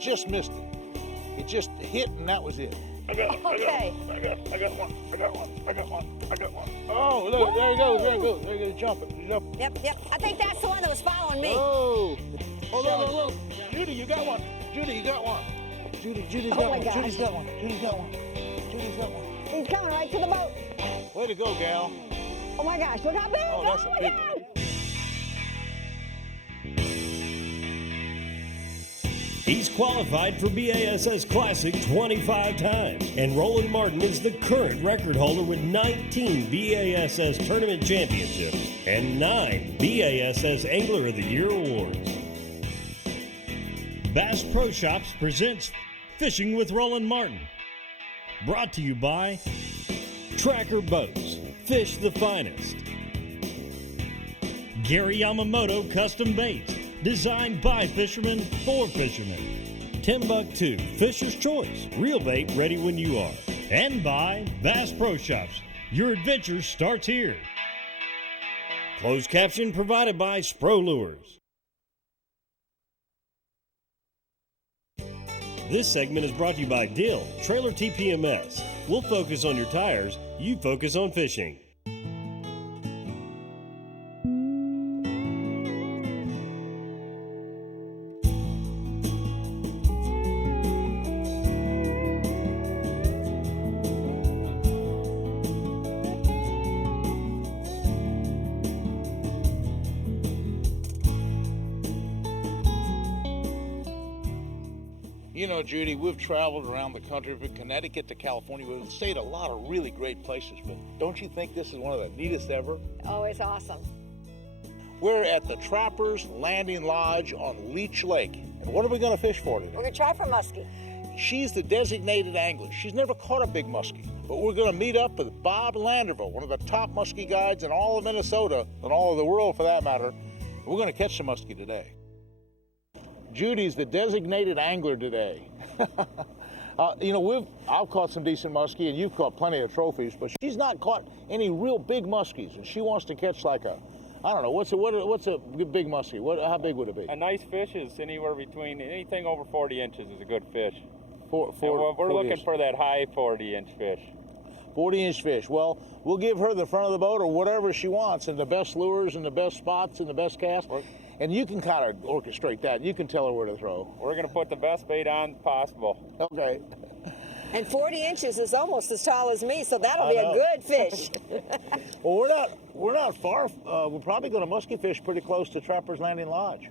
just missed it. It just hit and that was it. I got one. Oh, look, there he goes, there he goes. There he goes, jumping. Yep. I think that's the one that was following me. Oh, look. Judy, you got one. Judy, you got one. Judy's got one. Judy's got one. He's coming right to the boat. Way to go, gal. Oh my gosh, look how big. Oh, that's a big one. He's qualified for BASS Classic 25 times, and Roland Martin is the current record holder with 19 BASS Tournament Championships and 9 BASS Angler of the Year awards. Bass Pro Shops presents Fishing with Roland Martin. Brought to you by Tracker Boats, Fish the Finest. Gary Yamamoto Custom Baits, designed by fishermen for fishermen. Timbuktu, Fisher's Choice, real bait ready when you are. And by Bass Pro Shops, your adventure starts here. Closed caption provided by Spro Lures. This segment is brought to you by Dill, Trailer TPMS. We'll focus on your tires, you focus on fishing. You know, Judy, we've traveled around the country from Connecticut to California. We've stayed a lot of really great places, but don't you think this is one of the neatest ever? Oh, it's awesome. We're at the Trappers Landing Lodge on Leach Lake. And what are we going to fish for today? We're going to try for muskie. She's the designated angler. She's never caught a big muskie, but we're going to meet up with Bob Landerville, one of the top muskie guides in all of Minnesota and all of the world for that matter. We're going to catch some muskie today. Judy's the designated angler today. You know, I've caught some decent muskie, and you've caught plenty of trophies, but she's not caught any real big muskies, and she wants to catch like a, I don't know, what's a big muskie? How big would it be? A nice fish is anywhere between, anything over 40 inches is a good fish. We're looking for that high 40-inch fish. 40-inch fish. Well, we'll give her the front of the boat or whatever she wants, and the best lures and the best spots and the best cast. And you can kind of orchestrate that. You can tell her where to throw. We're going to put the best bait on possible. Okay. And 40 inches is almost as tall as me, so that'll be a good fish. Well, we're not far. We're probably going to muskie fish pretty close to Trappers Landing Lodge.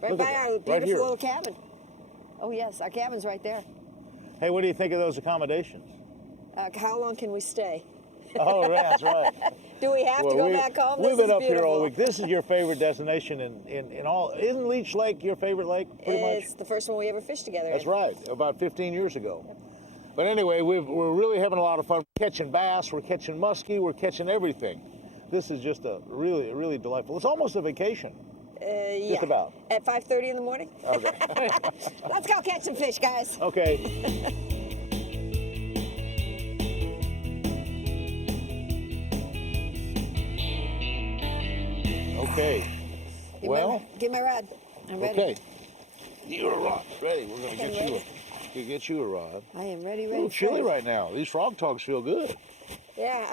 Right by our beautiful little cabin. Oh yes, our cabin's right there. Hey, what do you think of those accommodations? How long can we stay? Oh, that's right. Do we have to go back home? We've been up here all week. This is your favorite destination in all. Isn't Leach Lake your favorite lake, pretty much? It's the first one we ever fished together. That's right, about 15 years ago. But anyway, we're really having a lot of fun. We're catching bass, we're catching muskie, we're catching everything. This is just a really, really delightful. It's almost a vacation. Yeah. Just about. At 5:30 in the morning? Okay. Let's go catch some fish, guys. Okay. Okay. Give my rod. I'm ready. Okay. You're a rod. Ready. We're going to get you a rod. I am ready. A little chilly right now. These frog togs feel good. Yeah,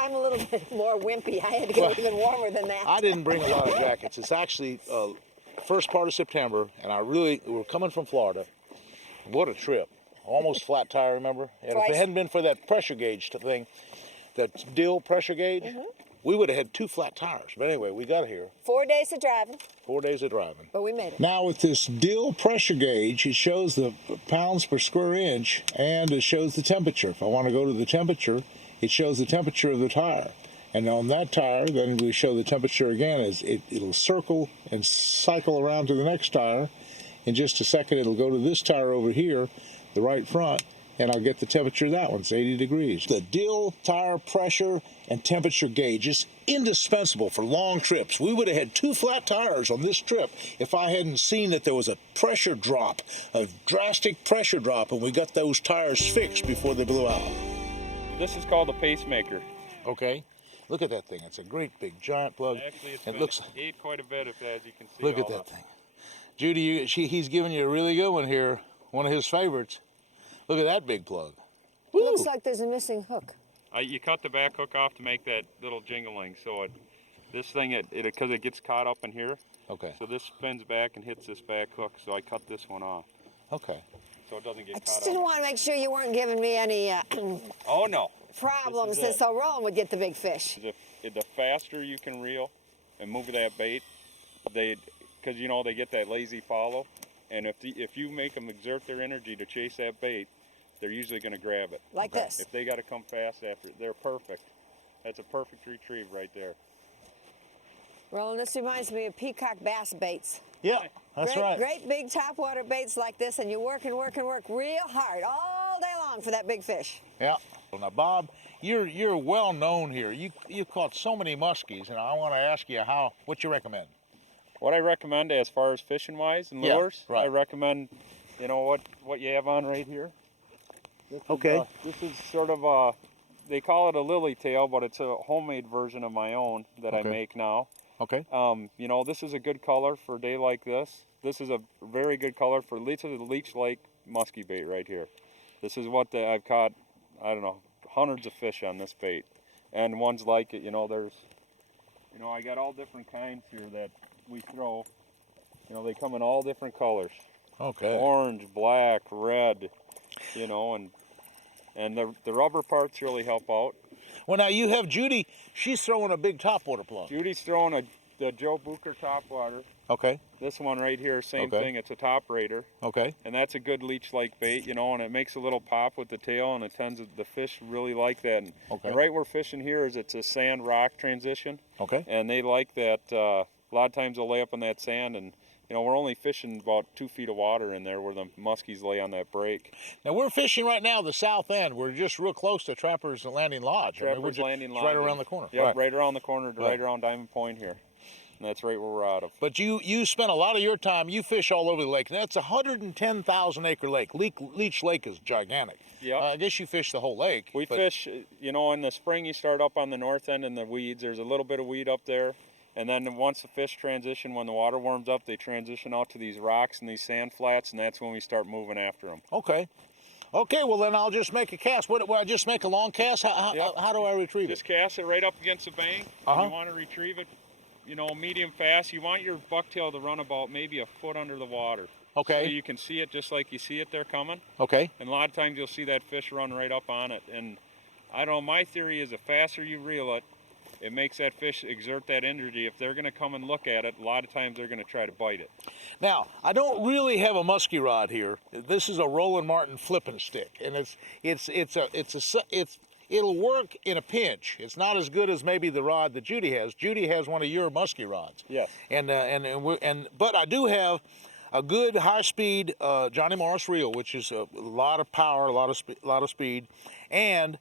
I'm a little bit more wimpy. I had to go even warmer than that. I didn't bring a lot of jackets. It's actually first part of September, and we're coming from Florida. What a trip. Almost flat tire, remember? And if it hadn't been for that pressure gauge thing, that Dill pressure gauge, we would have had 2 flat tires. But anyway, we got here. 4 days of driving. 4 days of driving. But we made it. Now with this Dill pressure gauge, it shows the pounds per square inch, and it shows the temperature. If I want to go to the temperature, it shows the temperature of the tire. And on that tire, then we show the temperature again. As it'll circle and cycle around to the next tire. In just a second, it'll go to this tire over here, the right front, and I'll get the temperature of that one. It's 80 degrees. The Dill tire pressure and temperature gauge is indispensable for long trips. We would have had 2 flat tires on this trip if I hadn't seen that there was a pressure drop, a drastic pressure drop, and we got those tires fixed before they blew out. This is called a pacemaker. Okay. Look at that thing. It's a great big giant plug. Actually, It ate quite a bit, as you can see. Look at that thing. Judy, he's giving you a really good one here. one of his favorites. Look at that big plug. Looks Woo! like there's a missing hook. You cut the back hook off to make that little jingling. So this thing, because it gets caught up in here. Okay. So this spins back and hits this back hook. So I cut this one off. Okay. So it doesn't get I caught just up. didn't want to make sure you weren't giving me any Oh no. problems, This is it. so Roland would get the big fish. The faster you can reel and move that bait, because you know they get that lazy follow, and if you make them exert their energy to chase that bait, they're usually going to grab it. Like this. If they got to come fast after it, they're perfect. That's a perfect retrieve right there. Roland, this reminds me of peacock bass baits. Yeah, that's right. Great big topwater baits like this, and you work and work and work real hard all day long for that big fish. Yeah. Well, now, Bob, you're well known here. You caught so many muskies, and I want to ask you what you recommend. What I recommend as far as fishing wise and Yeah, lures, right. I recommend, you know what you have on right here. Okay. This is sort of a, they call it a lily tail, but it's a homemade version of my own that I Okay. make now. Okay. You know, this is a good color for a day like this. This is a very good color for the Leach Lake muskie bait right here. This is what I've caught, I don't know, hundreds of fish on this bait. And ones like it, you know, I got all different kinds here that we throw. You know, they come in all different colors. Okay. Orange, black, red, you know, and the rubber parts really help out. Well, now you have Judy. She's throwing a big topwater plug. Judy's throwing the Joe Booker topwater. Okay. This one right here, same Okay. thing. It's a top raider, Okay. and that's a good Leach Lake bait, you know, and it makes a little pop with the tail, and the fish really like that. Okay. And right we're fishing here is it's a sand rock transition, Okay. and they like that. A lot of times they'll lay up on that sand, and you know we're only fishing about 2 feet of water in there where the muskies lay on that break. Now we're fishing right now the south end. We're just real close to Trapper's Landing Lodge. Trappers we're just, Landing it's Lodge. right around the corner. Yep, right around the corner, Right. right around Diamond Point here. And that's right where we're out of. But you spend a lot of your time. You fish all over the lake. And that's a 110,000 acre lake. Leach Lake is gigantic. Yeah. I guess you fish the whole lake. We fish, you know, in the spring you start up on the north end in the weeds. There's a little bit of weed up there. And then once the fish transition, when the water warms up, they transition out to these rocks and these sand flats, and that's when we start moving after them. Okay. Okay, well then I'll just make a cast. What, I just make a long cast? How do I retrieve Just it? cast it right up against the bank. Uh-huh. You want to retrieve it, you know, medium fast. You want your bucktail to run about maybe a foot under the water. Okay. So you can see it just like you see it there coming. Okay. And a lot of times you'll see that fish run right up on it. And I don't know, my theory is the faster you reel it, it makes that fish exert that energy. If they're going to come and look at it, a lot of times they're going to try to bite it. Now, I don't really have a muskie rod here. This is a Roland Martin flipping stick, and it'll work in a pinch. It's not as good as maybe the rod that Judy has. Judy has one of your muskie rods. Yes. But I do have a good high-speed Johnny Morris reel, which is a lot of power, a lot of speed, and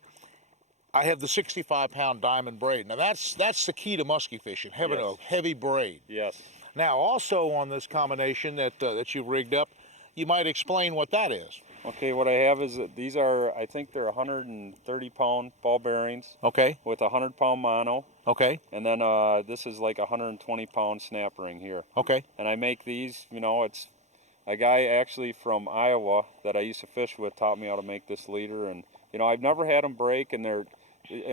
I have the 65-pound diamond braid. Now that's the key to muskie fishing, having Yes. a heavy braid. Yes. Now also on this combination that you've rigged up, you might explain what that is. Okay, what I have is that these are, I think they're 130-pound ball bearings Okay. with a 100-pound mono. Okay. And then this is like a 120-pound snap ring here. Okay. And I make these, you know, it's a guy actually from Iowa that I used to fish with taught me how to make this leader. And, you know, I've never had them break, and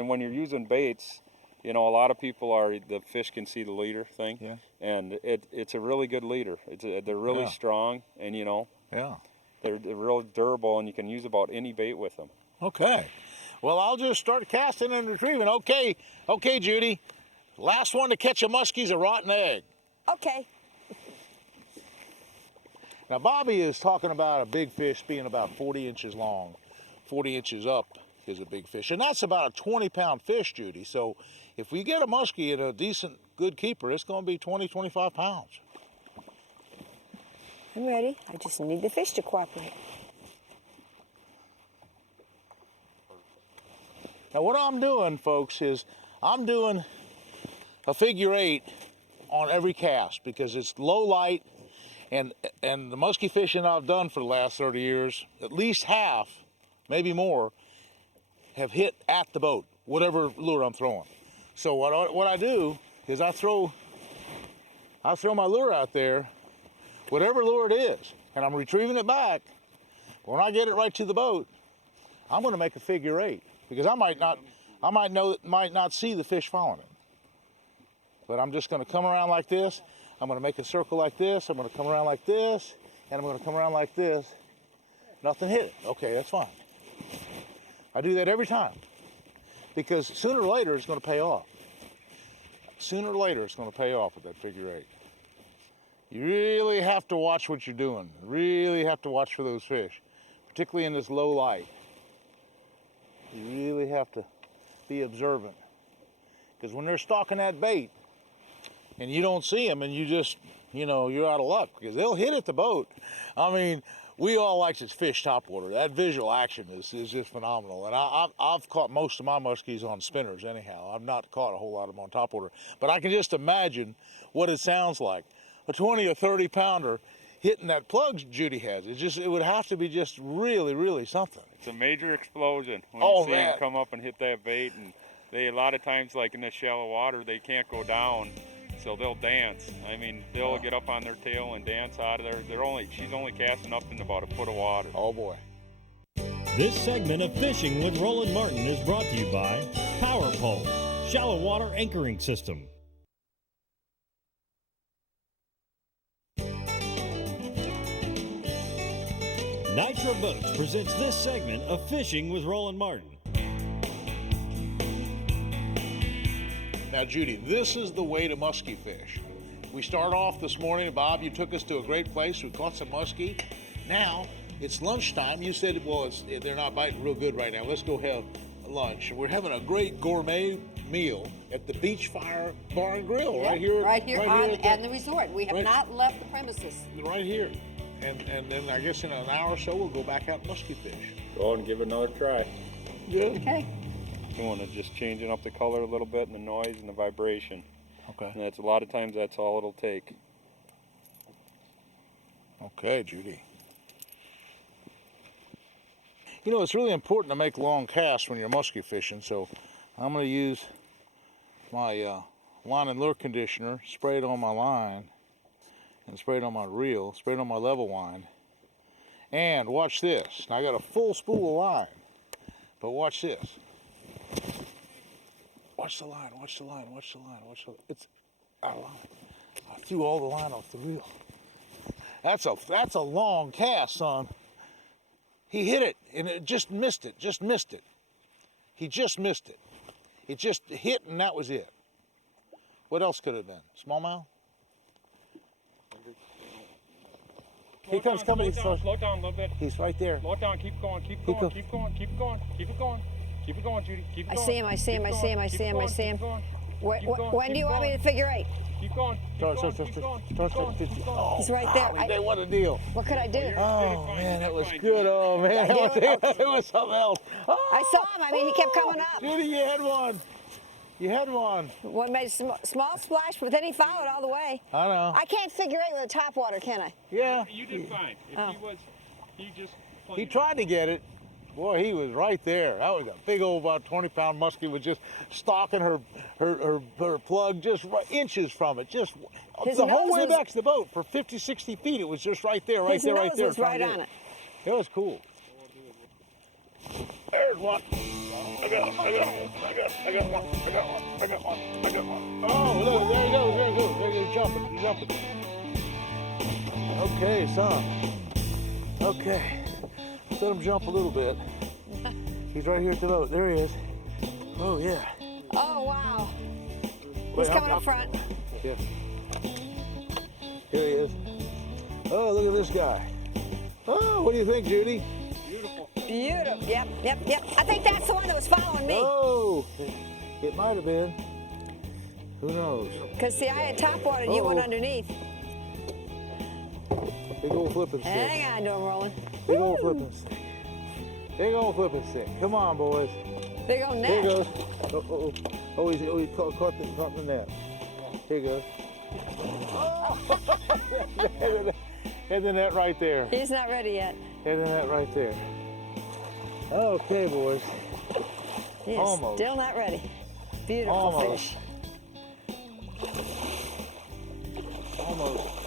when you're using baits, you know, a lot of people the fish can see the leader thing. Yeah. And it's a really good leader. They're really Yeah. strong, and, you know, Yeah. they're real durable, and you can use about any bait with them. Okay. Well, I'll just start casting and retrieving. Okay, Judy. Last one to catch a muskie's a rotten egg. Okay. Now, Bobby is talking about a big fish being about 40 inches long. 40 inches up is a big fish. And that's about a 20-pound fish, Judy. So if we get a muskie and a decent, good keeper, it's going to be 20, 25 pounds. I'm ready. I just need the fish to cooperate. Now, what I'm doing, folks, is I'm doing a figure 8 on every cast because it's low light, and the muskie fishing I've done for the last 30 years, at least half, maybe more, have hit at the boat, whatever lure I'm throwing. So what I do is I throw my lure out there, whatever lure it is, and I'm retrieving it back, When I get it right to the boat, I'm going to make a figure 8 because I might not see the fish following it. But I'm just going to come around like this. I'm going to make a circle like this. I'm going to come around like this, and I'm going to come around like this. Nothing hit it. Okay, that's fine. I do that every time because sooner or later it's going to pay off. Sooner or later it's going to pay off with that figure 8. You really have to watch what you're doing. Really have to watch for those fish, particularly in this low light. You really have to be observant because when they're stalking that bait and you don't see them and you just, you're out of luck because they'll hit at the boat. I mean, we all like to fish topwater. That visual action is just phenomenal. And I've caught most of my muskies on spinners anyhow. I've not caught a whole lot of them on topwater. But I can just imagine what it sounds like. A 20 or 30 pounder hitting that plug Judy has. It would have to be just really, really something. It's a major explosion when Oh, you see man. them come up and hit that bait. And they, a lot of times, like in the shallow water, they can't go down, so they'll dance. I mean, they'll get up on their tail and dance out of there. She's only casting up in about a foot of water. Oh boy. This segment of Fishing with Roland Martin is brought to you by Power Pole, shallow water anchoring system. Nitro Boats presents this segment of Fishing with Roland Martin. Now, Judy, this is the way to muskie fish. We start off this morning. Bob, you took us to a great place. We caught some muskie. Now, it's lunchtime. You said, well, they're not biting real good right now. Let's go have lunch. We're having a great gourmet meal at the Beach Fire Bar and Grill right here at the resort. We have not left the premises. Right here. And then I guess in an hour or so, we'll go back out and muskie fish. Go and give it another try. Good. Okay. You want to just changing up the color a little bit and the noise and the vibration. Okay. And that's a lot of times that's all it'll take. Okay, Judy. It's really important to make long casts when you're muskie fishing, so I'm going to use my line and lure conditioner, spray it on my line, and spray it on my reel, spray it on my level line. And watch this. Now I got a full spool of line, but watch this. Watch the line, watch the line, watch the line, watch the line. It's out of line. I threw all the line off the reel. That's a long cast, son. He hit it, and it just missed it, He just missed it. It just hit, and that was it. What else could it have been? Smallmouth? He comes coming. Slow down a little bit. He's right there. Slow down, keep going, keep going, keep going, keep going, keep it going. Keep it going, Judy. Keep it going. I see him. When do you want me to figure 8? Keep going. Starts at 50. Oh, He's right there. golly, what a deal. What could I do? Oh, man, that was good. Oh, man, it was something else. Oh, I saw him. I mean, he kept coming up. Judy, you had one. One made a small splash, but then he followed all the way. I know. I can't figure 8 with a top water, can I? Yeah. You did fine. If he just. He tried to get it. Boy, he was right there. That was a big old, about 20-pound muskie, was just stalking her plug just inches from it. Just the whole way back to the boat for 50, 60 feet. It was just right there, right there. His nose was right on it. It was cool. There's one. I got one. Oh, look, there he goes. There he goes. He's jumping. Okay, son. Okay. Let him jump a little bit. He's right here at the boat. There he is. Oh, yeah. Oh, wow. He's coming up front. Yeah. Here he is. Oh, look at this guy. Oh, what do you think, Judy? Beautiful. Yep. I think that's the one that was following me. Oh, it might have been. Who knows? Because, see, I had top water and you went underneath. Big old flipping stick. Hang on to him, Roland. Big old flipping stick. Big old flipping stick. Come on, boys. Big old net. Here he goes. Oh, he caught the net. Here he goes. Oh. Hit the net right there. He's not ready yet. Hit the net right there. Okay, boys. He's Almost. still not ready. Beautiful Almost. fish. Almost.